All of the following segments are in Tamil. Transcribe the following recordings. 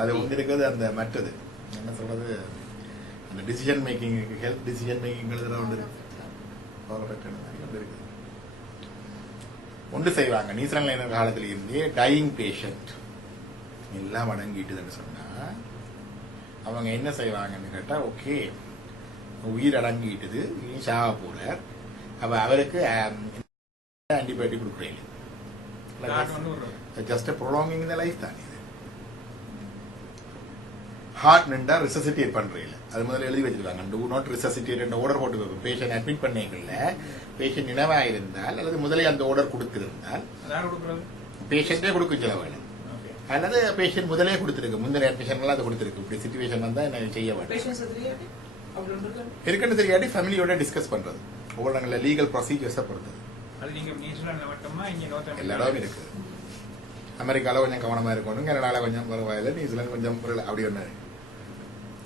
அது ஒன்று இருக்கிறது அந்த மற்றது என்ன சொல்றது அந்த decision making health decision making ஒன்று இருக்கு ஒன்று செய்வாங்க நியூசிலாந்து காலத்துல இருந்தே டையிங் பேஷண்ட் எல்லாம் அடங்கிட்டுதுன்னு சொன்னா அவங்க என்ன செய்வாங்கன்னு கேட்டா ஓகே உயிர் அடங்கிட்டுது நீ சாவ போற அப்ப அவருக்கு ஆன்டிபயோட்டிக் கொடுக்குறீங்க ஜஸ்ட் ப்ரொலாங்கிங் த லைஃப் தான் இது ஹார்ட் நின்றா ரிசசிட்டேட் பண்றீங்க அது முதல்ல எழுதி வச்சிருக்காங்க டூ நாட் ரிசசிட்டேட் என்ற ஆர்டர் போட்டு பேஷண்ட் அட்மிட் பண்ணீங்கல்ல பேஷண்ட் நினைவா இருந்தால் அல்லது முதலே அந்த ஆர்டர் கொடுத்திருந்தால் பேஷண்டே கொடுக்கும் சில வேலை அல்லது பேஷண்ட் முதலே கொடுத்துருக்கு முந்தைய அட்மிஷன் எல்லாம் அது கொடுத்துருக்கு இப்படி சிச்சுவேஷன் வந்தா என்ன செய்ய மாட்டேன் இருக்குன்னு தெரியாட்டி ஃபேமிலியோட டிஸ்கஸ் பண்றது ஒவ்வொரு லீகல் ப்ரொசீஜர்ஸை பொறுத்தது எல்லா இடமும் இருக்கு அமெரிக்கால கொஞ்சம் கவனமா இருக்கணும் கனடால கொஞ்சம் பரவாயில்ல நியூசிலாந்து கொஞ்சம் அப்படி ஒண்ணு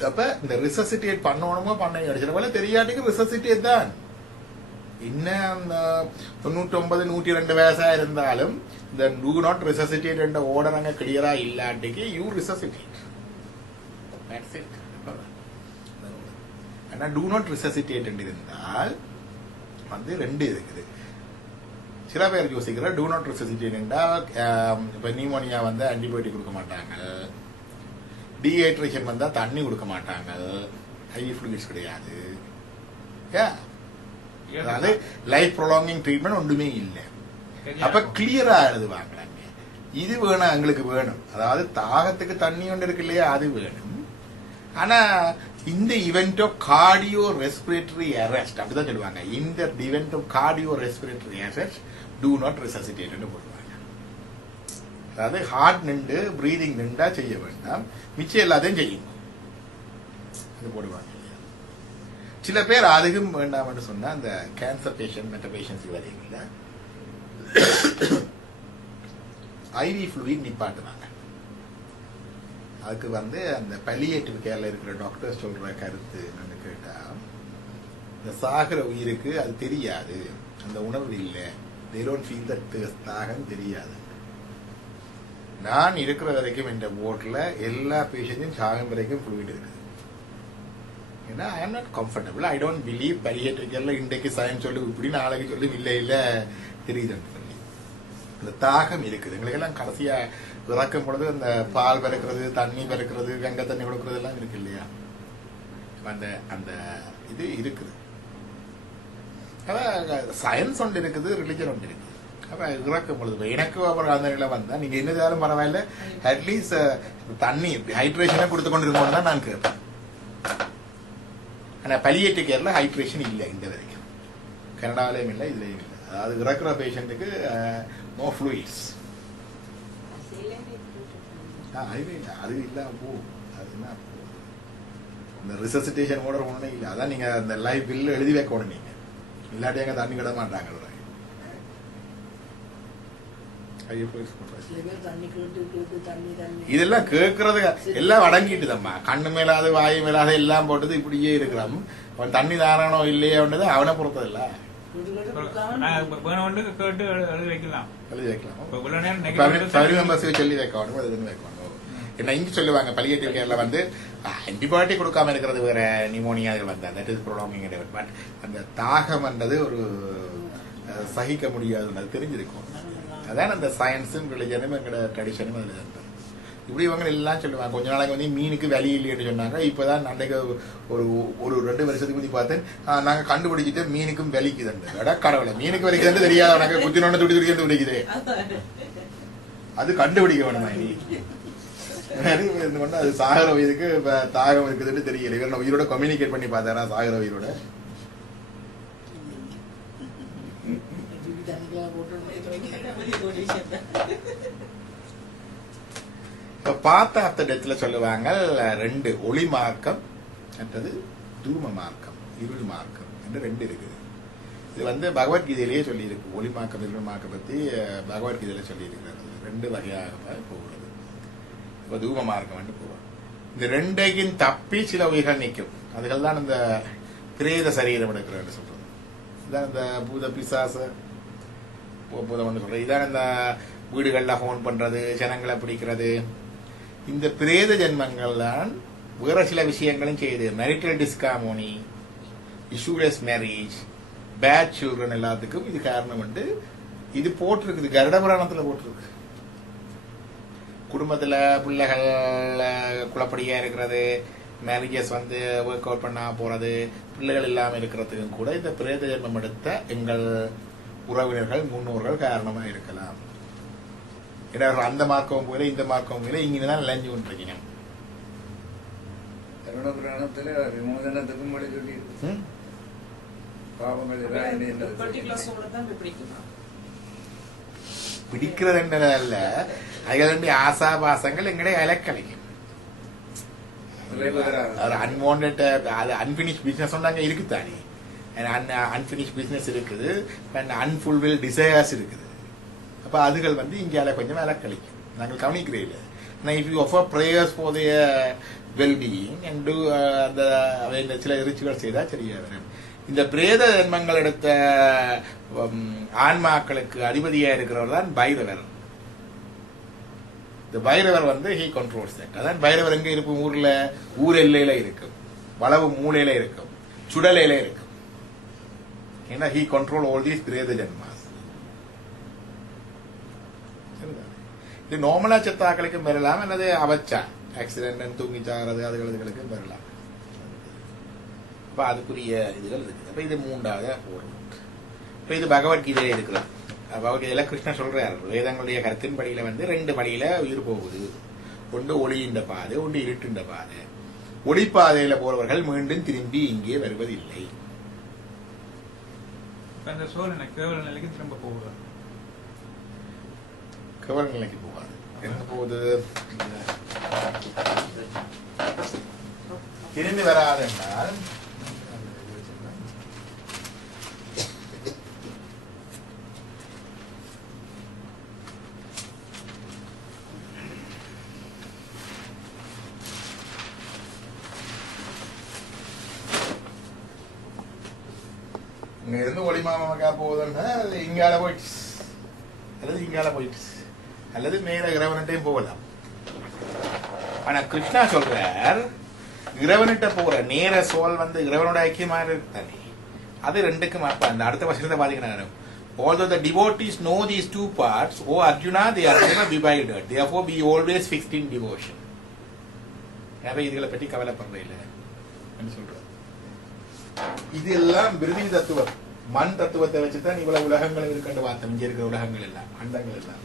அப்ப இந்த ரிசசிட்டேட் பண்ணணுமோ பண்ண சில வேலை தெரியாட்டிக்கு ரிசசிட்டேட் தான் என்ன 99 102 வயசா இருந்தாலும் இந்த டூ நாட் ரிசசிட்டேட் என்ற ஓர்டர் அங்க கிளியரா இல்லாட்டிக்கு யூ ரிசசிட்டேட் ஆனா டூ நாட் ரிசசிட்டேட் இருந்தால் வந்து ரெண்டு இருக்குது சில பேர் யோசிக்கிற டூ நாட் ரிசசிட்டேட் என்றால் இப்ப நியூமோனியா வந்து ஆன்டிபயோட்டிக் கொடுக்க மாட்டாங்க டீஹைட்ரேஷன் வந்தா தண்ணி கொடுக்க மாட்டாங்க ஐவி ஃப்ளூயிட்ஸ் கிடையாது அதாவது லைஃப் ப்ரொலாங்கிங் ட்ரீட்மெண்ட் ஒன்றுமே இல்லை அப்ப கிளியரா எழுதுவாங்க இது வேணும் எங்களுக்கு வேணும் அதாவது தாகத்துக்கு தண்ணி ஒன்று இருக்கு இல்லையா அது வேணும் ஆனா இந்த event of cardio respiratory arrest அப்படிதான் சொல்லுவாங்க இந்த event of cardio respiratory arrest do not resuscitate போடுவாங்க அதாவது ஹார்ட் நின்று பிரீதிங் நின்றா செய்ய வேண்டாம் மிச்சம் எல்லாத்தையும் செய்யணும் அது போடுவாங்க சில பேர் அதுக்கும் வேண்டாம்னு சொன்னா அந்த கேன்சர் பேஷண்ட் மெட்ட பேஷண்ட்ஸ் வரீங்கள ஐவி ஃப்ளூயிட் நிப்பாட்டுவாங்க அதுக்கு வந்து அந்த பலியேட்டிவ் கேர்ல இருக்கிற டாக்டர் சொல்ற கருத்து என்னன்னு கேட்டா இந்த சாகிற உயிருக்கு அது தெரியாது அந்த உணர்வு இல்லை they don't feel that தாகம் தெரியாது நான் இருக்கிற வரைக்கும் இந்த போட்ல எல்லா பேஷண்ட்டும் சாகும் வரைக்கும் ஃப்ளூயிட் இருக்குது ஏன்னா I am not comfortable I don't believe palliative கேர்ல இன்றைக்கு சயின்ஸ் சொல்லி இப்படி நாளைக்கு சொல்லி இல்ல தெரியுதுன்னு சொல்லி அந்த தாகம் இருக்குது எங்களுக்கெல்லாம் கடைசியா இறக்கும் பொழுது அந்த பால் பிறக்கிறது தண்ணி பிறக்கிறது கங்கை தண்ணி கொடுக்கறது எல்லாம் இருக்கு இல்லையா அந்த அந்த இது இருக்குது சயின்ஸ் ஒன்று இருக்குது ரிலிஜன் ஒன்று இருக்குது அப்ப இறக்கும் பொழுது எனக்கு அப்புறம் அந்த நிலை வந்தா நீங்க என்னதாலும் பரவாயில்ல அட்லீஸ்ட் தண்ணி ஹைட்ரேஷனே கொடுத்து கொண்டு இருக்கணும் தான் நான் கேட்பேன் ஆனா பலியேட்டிவ் கேர்ல ஹைட்ரேஷன் இல்லை இந்த வரைக்கும் கனடாவிலையும் இல்லை இதுலயும் இல்லை அதாவது இறக்குற பேஷண்ட்டுக்கு நோ ஃப்ளூயிட்ஸ் அது இல்லாம போகும் அதுனா இந்த ரிசசிட்டேஷன் ஆர்டர் ஒண்ணு இல்லை அதான் நீங்க அந்த லைஃப் பில் எழுதி வைக்கணும் நீங்க இல்லாட்டி எங்க தண்ணி விட மாட்டாங்க இதெல்லாம் கேட்கறது எல்லாம் அடங்கிட்டுதம்மா கண்ணு மேலாது வாய் மேலாத எல்லாம் போட்டது இப்படியே இருக்கிறோம் அவன் தண்ணி தாரானோ இல்லையே அவனை பொறுத்தது இல்ல சொல்லி வைக்கணும் என்ன இங்க சொல்லுவாங்க பலியேட்டிவ் கேர்ல வந்து ஆன்டிபயோட்டிக் கொடுக்காம இருக்கிறது வேற நிமோனியா வந்தா தட் இஸ் ப்ரொலாங்கிங் பட் அந்த தாகம் என்றது ஒரு சகிக்க முடியாதுன்னு தெரிஞ்சிருக்கும் அதான் அந்த சயின்ஸும் ரிலிஜனும் எங்களோட ட்ரெடிஷனும் அதுல இப்படி இவங்க எல்லாம் சொல்லுவாங்க கொஞ்ச நாளைக்கு வந்து மீனுக்கு வலி இல்லைன்னு சொன்னாங்க இப்பதான் அன்றைக்கு ஒரு 2 வருஷத்துக்கு முந்தி பார்த்தேன் நாங்க கண்டுபிடிச்சிட்டு மீனுக்கும் வலிக்குது கடவுளை மீனுக்கு வலிக்குதுன்னு தெரியாத உனக்கு குத்தினோன்னு துடி துடிக்கிட்டு வலிக்குது அது கண்டுபிடிக்க வேணுமா நீ அது சாகர உயிருக்கு தாகம் இருக்குதுன்னு தெரியல இவர் உயிரோட கம்யூனிகேட் பண்ணி பார்த்தாரா சாகர உயிரோட பார்த்த அர்த்த டெத்ல சொல்லுவாங்க 2 ஒளி மார்க்கம் மற்றது தூம மார்க்கம் இருள் மார்க்கம் என்று 2 இருக்குது இது வந்து பகவத்கீதையிலேயே சொல்லி இருக்கு ஒளி மார்க்கம் இருள் மார்க்கம் பத்தி பகவத்கீதையில சொல்லி இருக்கிறது 2 வகையாக போகிறது இப்ப தூம மார்க்கம் என்று போவாங்க இந்த 2ஐயும் தப்பி சில உயிர்கள் நிற்கும் அதுகள் தான் இந்த பிரேத சரீரம் எடுக்கிறது சொல்றது இதான் இந்த பூத பிசாச பூதம் சொல்றது இதான் இந்த வீடுகள்ல போன் பண்றது ஜனங்களை பிடிக்கிறது இந்த பிரேத ஜென்மங்கள் தான் வேற சில விஷயங்களும் செய்யுது. மேரிட்டல் டிஸ்காமோனி, இஷ்யூலெஸ் மேரேஜ், பேட் சில்ட்ரன் எல்லாத்துக்கும் இது காரணம். இது போட்டிருக்குது, கருட புராணத்துல போட்டிருக்கு. குடும்பத்துல பிள்ளைகள் குழப்படியா இருக்கிறது, மேரேஜஸ் ஒர்க் அவுட் பண்ணா போறது, பிள்ளைகள் இல்லாம இருக்கிறதுக்கும் கூட இந்த பிரேத ஜென்மம் எடுத்த எங்கள் உறவினர்கள் முன்னோர்கள் காரணமா இருக்கலாம். ஏன்னா அந்த மார்க்கவும் போயில இந்த மார்க்கவும் போயில இங்கதான் லஞ்சு கொண்டிருக்கீங்க. கருட புராணத்துல விமோசனத்துக்கும் மொழி சொல்லி பிடிக்கிறது அல்ல, அதுகளுடைய ஆசாபாசங்கள் எங்களுடைய அலக்கலைக்கும். அன்வான்ட் அது அன்பினிஷ் பிசினஸ் அங்க இருக்குதானே. அன்பினிஷ் பிசினஸ் இருக்குது, அன்ஃபுல்ஃபில் டிசைர்ஸ் இருக்குது. அப்ப அதுகள் இங்கால கொஞ்சம் அலக்கழிக்கும். நாங்கள் கவனிக்கிறே இல்லை. If you offer prayers for their well-being and do அந்த சில ரிச்சுவல் செய்தா சரியா வரும். இந்த பிரேத ஜென்மங்கள் எடுத்த ஆன்மாக்களுக்கு அதிபதியா இருக்கிறவர் தான் பைரவர். இந்த பைரவர் he controls that. அதான் பைரவர் எங்க இருக்கும்? ஊர் எல்லையில இருக்கும், வளவு மூலையில இருக்கும், சுடலையில இருக்கும். ஏன்னா he control all these பிரேத ஜென்மாஸ். இது நார்மலா செத்தாக்களுக்கும் பெறலாம், அல்லது அவச்சா ஆக்சிடென்ட் தூங்கி சாகிறது அதுகளுக்கும் பெறலாம். அதுக்குரிய இதுகள் இருக்கு. அப்ப இது மூன்றாவது போறோம். இப்ப இது பகவத்கீதையில இருக்கிறது. பகவத்கீதையில கிருஷ்ணன் சொல்றாரு, வேதங்களுடைய கருத்தின் படியில 2 படியில உயிர் போகுது. ஒன்று ஒளியின் பாதை, ஒன்று இருட்டுண்ட பாதை. ஒளிப்பாதையில போறவர்கள் மீண்டும் திரும்பி இங்கே வருவதில்லை. அந்த சோழனை கேவல நிலைக்கு திரும்ப போகுது. கேவல நிலைக்கு போகாது. என்ன போகுது? திரும்பி வராது என்றால் இங்க இருந்து ஒளிமாமக்கா போகுதுன்னா அது இங்கால போயிடுச்சு, அல்லது இங்கால போயிடுச்சு, அல்லது மேல இறைவன்கிட்டையும் போகலாம். ஆனா கிருஷ்ணா சொல்றார், இறைவன்கிட்ட போற நேர சோல் இறைவனோட ஐக்கியமாக இருக்குதானே, அது ரெண்டுக்கும் அந்த அடுத்த வருஷத்தை பாத்தீங்கன்னா, although the devotees know these two parts, O Arjuna, they are never divided, therefore be always fixed in devotion. யாரும் இதுகளை பற்றி கவலைப்படுற இல்லை சொல்ற. இது எல்லாம் பிருதி தத்துவம், மண் தத்துவத்தை வச்சுதான் இவ்வளவு உலகங்கள் இருக்குன்னு பார்த்தோம். இங்க இருக்கிற உலகங்கள் எல்லாம், அண்டங்கள் எல்லாம்,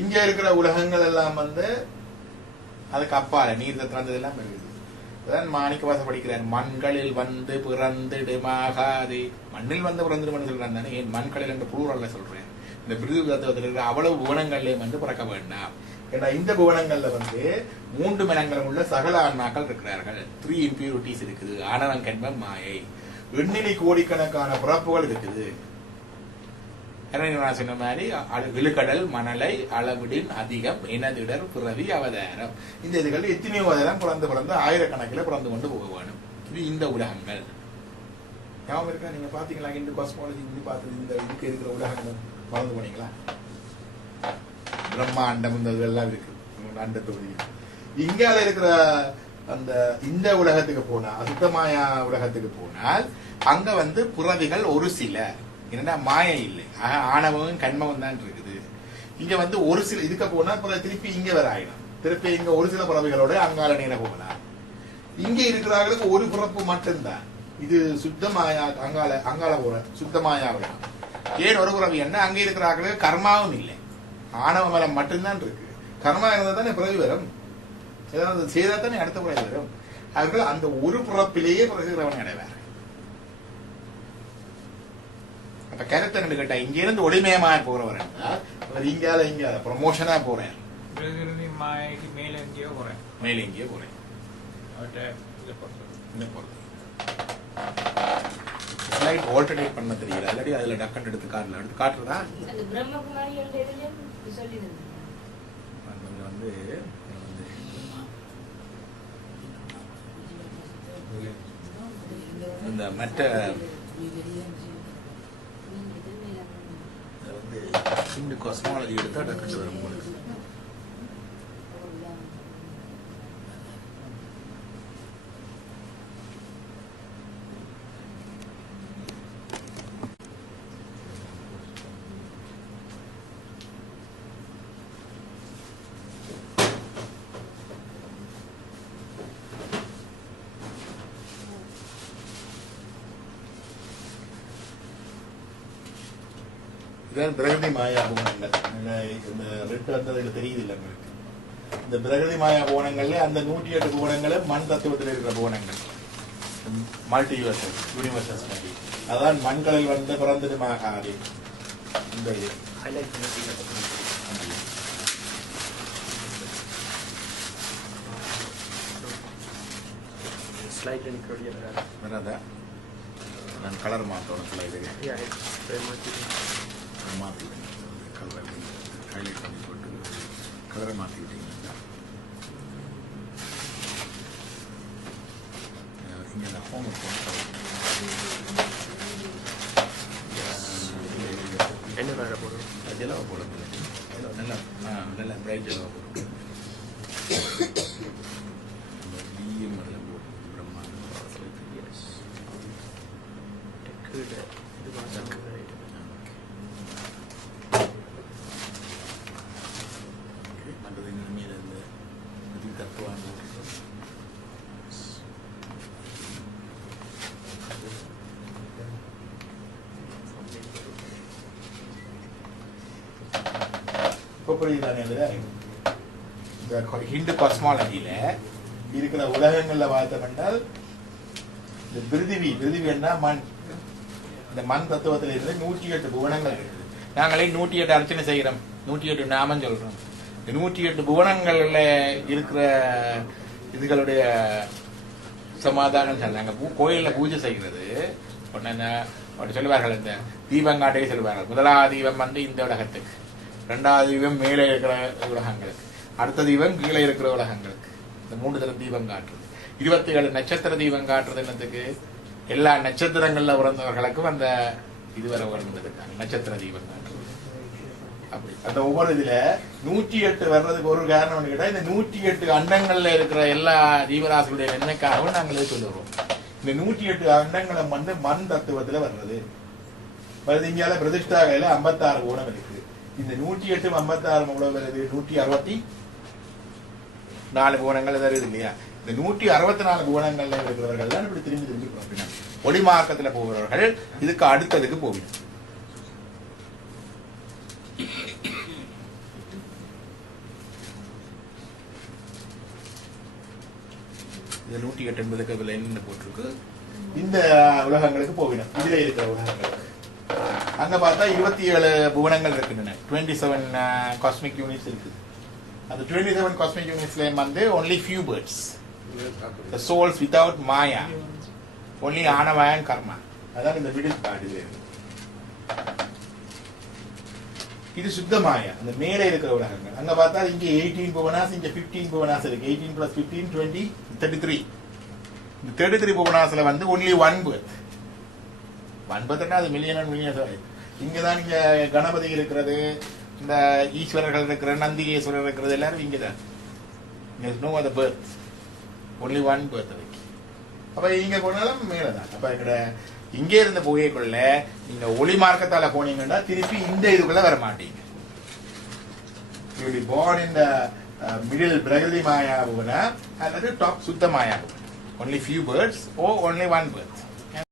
இங்க இருக்கிற உலகங்கள் எல்லாம் அதுக்கு அப்பால நீர் தத்துவம் எல்லாம் இருக்குது. மாணிக்க வாசம் படிக்கிறார், மண்களில் பிறந்திடுமாகாது. மண்ணில் பிறந்துடுமான்னு சொல்றான் தானே, ஏன் மண்களில் என்று புளூரல்ல சொல்றேன். இந்த பிருதி தத்துவத்தில் இருக்கிற அவ்வளவு புவனங்கள்லயும் பிறக்க வேண்டாம். ஏன்னா இந்த புவனங்கள்ல 3 மனங்களும் உள்ள சகல ஆன்மாக்கள் இருக்கிறார்கள். 3 impurities இருக்குது, ஆணவம், கண்மம், மாயை. எண்ணிலை கோடிக்கணக்கான பிறப்புகள் இருக்குது. நான் சொன்ன மாதிரி விழுக்கடல் மணலை அளவிடின் அதிகம் இனதிடர் பிறவி அவதாரம். இந்த இதுகள் எத்தனையோ அவதாரம் பிறந்து ஆயிரக்கணக்கில் பிறந்து கொண்டு போக வேணும். இது இந்த உலகங்கள் ஞாபகம் இருக்கா? நீங்க பாத்தீங்களா? இந்த காஸ்மாலஜி பார்த்தது, இந்த இதுக்கு இருக்கிற உலகங்கள் மறந்து போனீங்களா? பிரம்மாண்டம் இந்த இதெல்லாம் இருக்கு அண்ட தொகுதியில். இங்கால இருக்கிற இந்த உலகத்துக்கு போனா, அசுத்தமாயா உலகத்துக்கு போனால் அங்க புறவிகள் ஒரு சில, என்னன்னா மாயை இல்லை, ஆணவமும் கண்மமும் தான் இருக்குது. இங்க ஒரு சில இதுக்கு போனா திருப்பி இங்க வர ஆயிடும். திருப்பி இங்க ஒரு சில புறவிகளோட அங்கால நேர போகலாம். இங்க இருக்கிறவர்களுக்கு ஒரு பிறப்பு மட்டும்தான். இது சுத்தமாயா அங்கால போற சுத்தமாயா விடலாம். ஏன் ஒரு பிறவி என்ன? அங்க இருக்கிறவர்களுக்கு கர்மாவும் இல்லை, ஆணவ மலம் மட்டும்தான் இருக்கு. கர்மா இருந்தா தானே பிறவி வரும், ஏதாவது செய்தா தானே அடுத்த பிறவி வரும். அவர்கள் அந்த ஒரு பிறப்பிலேயே பிறகுறவன் அடைவார். அப்ப கருத்தை கேட்டா, இங்க இருந்து ஒளிமயமா போறவர் என்றால் இங்கால ப்ரமோஷனா போறேன், மேல எங்கேயோ போறேன். ஸ்லைட் ஆல்டர்னேட் பண்ண தெரியல, இல்லாட்டி அதுல டக்கன் எடுத்து காட்டுறதா இந்த மற்ற காஸ்மாலஜி எடுத்தா டக்குன்னு வரும். இதான் பிரகதி மாயா புவனங்கள். இந்த ரெட் வந்ததுல தெரியுது இல்லை உங்களுக்கு. இந்த பிரகதி மாயா புவனங்கள்ல அந்த 108 புவனங்களும் மண் தத்துவத்தில் இருக்கிற புவனங்கள், மல்டி யூனிவர்சஸ் மாதிரி. அதான் மண்களில் வந்து பிறந்ததுமாகாது. இந்த இது வராதா? நான் கலர் மாற்றணும் ஸ்லைடுக்கு. மாற்றிட்டேன், கலர் ஹைலைட் பண்ணி போட்டு கலரை மாற்றிக்கிட்டீங்கன்னா இங்கே நான் ஹோம் என்ன கலரை போடணும்? ஜெலவை போட நல்லா நல்லா பிரைட் ஜெலவை போடும். பிஎம் அதில் போட்டு பிரம்மாண்டம். மற்றது இனிமேல் இந்த இது தத்துவாங்க. இப்போ புரியுதானே? இந்த ஹிந்து காஸ்மாலஜியில இருக்கிற உலகங்கள்ல பார்த்தோம்னால் இந்த பிருதிவின்னா மண். இந்த மண் தத்துவத்தில் இருந்து 108 புவனங்கள் இருக்குது. நாங்களே 108 அர்ச்சனை செய்கிறோம், 108 நாமம் சொல்றோம். இந்த 108 புவனங்கள்ல இருக்கிற இதுகளுடைய சமாதானம் நாங்க கோயில்ல பூஜை செய்கிறது. ஒன்னு சொல்லுவார்கள், இந்த தீபங்காட்டையே சொல்லுவார்கள். முதலாவது தீபம் வந்து இந்த உலகத்துக்கு, ரெண்டாவது தீபம் மேலே இருக்கிற உலகங்களுக்கு, அடுத்த தீபம் கீழே இருக்கிற உலகங்களுக்கு. இந்த 3 தரம் தீபம் காட்டுறது. 27 நட்சத்திர தீபம் காட்டுறது என்னத்துக்கு? எல்லா நட்சத்திரங்கள்ல பிறந்தவர்களுக்கும் அந்த இதுவரை வருவதற்கான நட்சத்திர தீபம் காட்டுறது. அப்படி அந்த ஒவ்வொரு இதுல 108 வர்றதுக்கு ஒரு காரணம் கேட்டா, இந்த 108 அண்டங்கள்ல இருக்கிற எல்லா ஜீவராசிகளுடைய எண்ணெய்க்காகவும் நாங்களே சொல்லுவோம். இந்த 108 அண்டங்களை வந்து மண் தத்துவத்துல வர்றது. இந்தியால பிரதிஷ்டாகையில 56 கோணம் இருக்கு. இந்த 108 56 எவ்வளவு வருது? 164 கோணங்கள் வருது இல்லையா? இந்த 164 கோணங்கள்ல இருக்கிறவர்கள் தான் இப்படி திரும்பி திரும்பி பார்க்கணும். ஒளிமார்க்கத்துல போகிறவர்கள் இதுக்கு அடுத்ததுக்கு போகணும். இந்த 108 என்பதுக்கு இதுல என்ன போட்டிருக்கு? இந்த உலகங்களுக்கு போகணும். இதுல இருக்கிற உலகங்களுக்கு அங்க பார்த்தா 27 புவனங்கள் இருக்கின்றன. 27 காஸ்மிக் யூனிட்ஸ் இருக்குது. அந்த 27 காஸ்மிக் யூனிட்ஸ்ல வந்து only few birds, the souls without maya, only anavaya and karma. அதான் இந்த மிடில் பார்ட். இது சுத்த மாயா, அந்த மேலே இருக்கிற உலகங்கள். அங்க பார்த்தா இங்க 18 புவனாஸ், இங்க 15 புவனாஸ் இருக்கு. 18 + 15 20 33. இந்த 33 புவனாஸ்ல வந்து only one birth. 1 அது மில்லியன். இங்கதான் இங்க கணபதி இருக்கிறது, இந்த ஈஸ்வரர்கள் இருக்கிற, நந்திகேஸ்வரர் இருக்கிறது, எல்லாரும் இங்கதான். No other birth, only one birth. அப்ப இங்க போனாலும் மேலதான். அப்ப இங்கே இருந்த புகைக்குள்ள நீங்க ஒளி மார்க்கத்தால போனீங்கன்னா திருப்பி இந்த இதுக்குள்ள வர மாட்டீங்க. born in the middle Pragati மாயா புவனா அல்லது டாப் சுத்த மாயா Bhuvana. only few birds or only one birth.